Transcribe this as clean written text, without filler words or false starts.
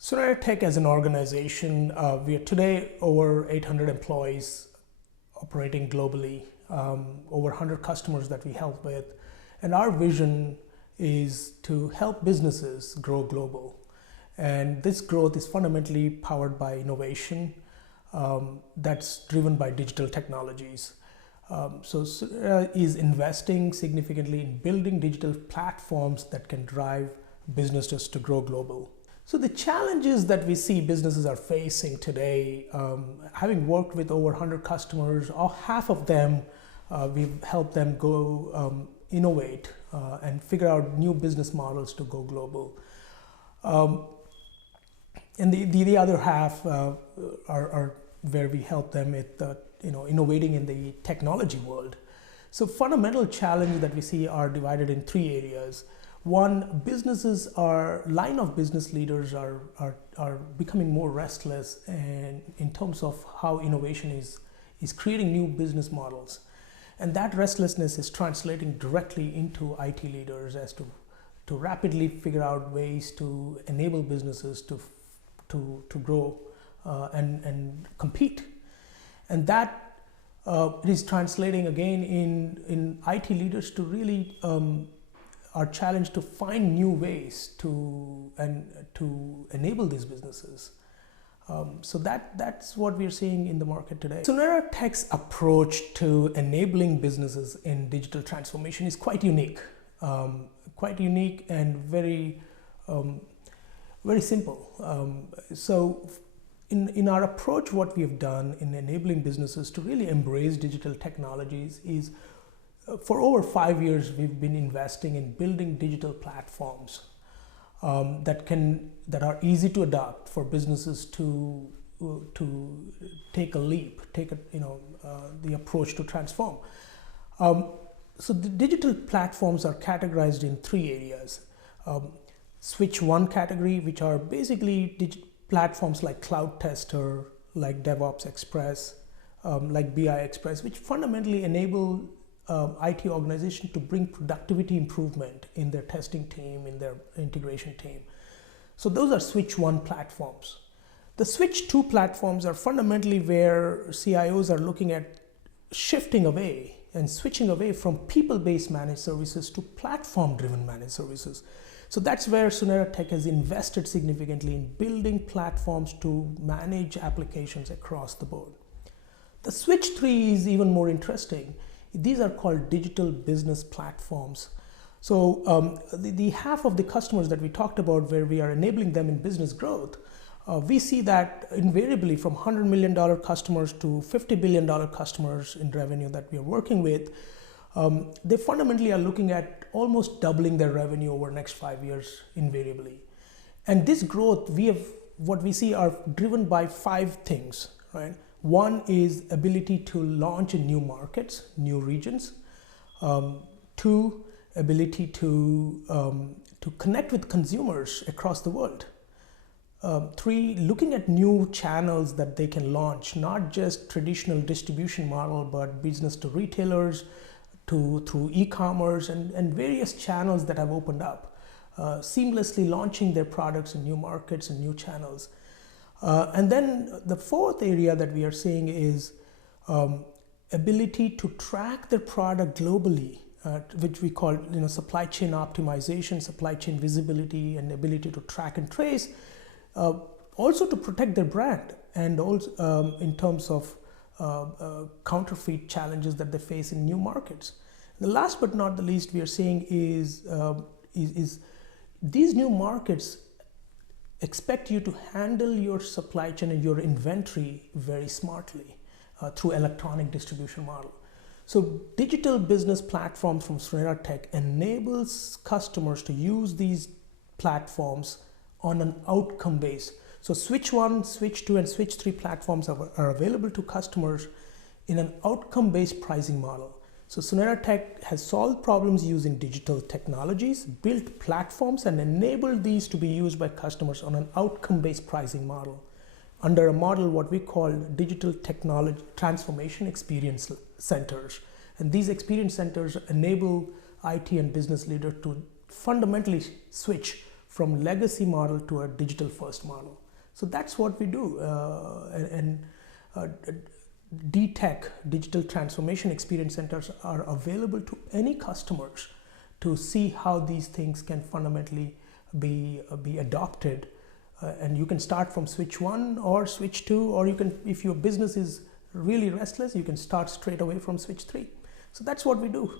SuneraTech as an organization, we are today over 800 employees operating globally, over 100 customers that we help with. And our vision is to help businesses grow global. And this growth is fundamentally powered by innovation that's driven by digital technologies. So Sunera is investing significantly in building digital platforms that can drive businesses to grow global. So the challenges that we see businesses are facing today, having worked with over 100 customers, or half of them, we've helped them go innovate and figure out new business models to go global. And the other half are where we help them with innovating in the technology world. So fundamental challenges that we see are divided in three areas. One, line of business leaders are becoming more restless, and in terms of how innovation is creating new business models. And that restlessness is translating directly into IT leaders as to rapidly figure out ways to enable businesses to grow and compete. And that is translating again in IT leaders to really are challenged to find new ways to enable these businesses. So that's what we're seeing in the market today. SuneraTech's approach to enabling businesses in digital transformation is quite unique and very simple. So in our approach, what we've done in enabling businesses to really embrace digital technologies is, for over 5 years, we've been investing in building digital platforms that are easy to adopt for businesses to take a leap, the approach to transform. So the digital platforms are categorized in three areas. Switch one category, which are basically platforms like Cloud Tester, like DevOps Express, like BI Express, which fundamentally enable IT organization to bring productivity improvement in their testing team, in their integration team. So those are Switch 1 platforms. The Switch 2 platforms are fundamentally where CIOs are looking at shifting away and switching away from people-based managed services to platform-driven managed services. So that's where SuneraTech has invested significantly in building platforms to manage applications across the board. The Switch 3 is even more interesting. These are called digital business platforms. So the half of the customers that we talked about where we are enabling them in business growth, we see that invariably from $100 million customers to $50 billion customers in revenue that we are working with, they fundamentally are looking at almost doubling their revenue over the next 5 years invariably. And this growth, what we see are driven by 5 things, right? One is ability to launch in new markets, new regions. 2, ability to connect with consumers across the world. 3, looking at new channels that they can launch, not just traditional distribution model, but business to retailers, through e-commerce and various channels that have opened up, seamlessly launching their products in new markets and new channels. And then the 4th area that we are seeing is ability to track their product globally, which we call supply chain optimization, supply chain visibility, and ability to track and trace, also to protect their brand, and also in terms of counterfeit challenges that they face in new markets. The last but not the least we are seeing is these new markets expect you to handle your supply chain and your inventory very smartly through electronic distribution model. So digital business platforms from SuneraTech enables customers to use these platforms on an outcome base. So Switch 1, Switch 2, and Switch 3 platforms are available to customers in an outcome-based pricing model. So SuneraTech has solved problems using digital technologies, built platforms, and enabled these to be used by customers on an outcome-based pricing model under a model what we call digital technology transformation experience centers. And these experience centers enable IT and business leaders to fundamentally switch from legacy model to a digital first model. So that's what we do. DTech, Digital Transformation Experience Centers, are available to any customers to see how these things can fundamentally be adopted. And you can start from switch 1 or switch 2, or you can, if your business is really restless, you can start straight away from switch 3. So that's what we do.